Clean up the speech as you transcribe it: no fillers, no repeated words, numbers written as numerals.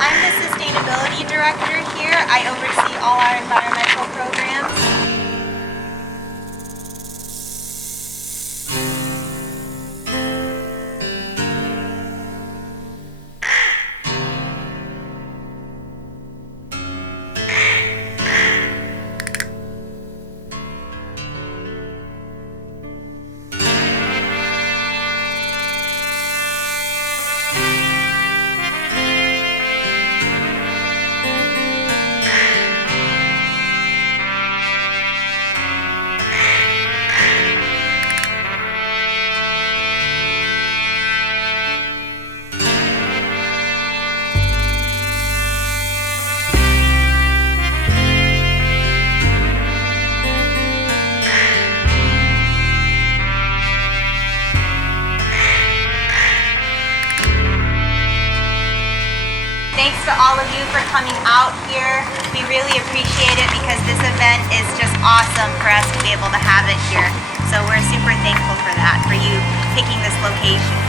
I'm the Sustainability Director here. I oversee all our environmental programs. Thanks to all of you for coming out here. We really appreciate it because this event is just awesome for us to be able to have it here. So we're super thankful for that, for you picking this location.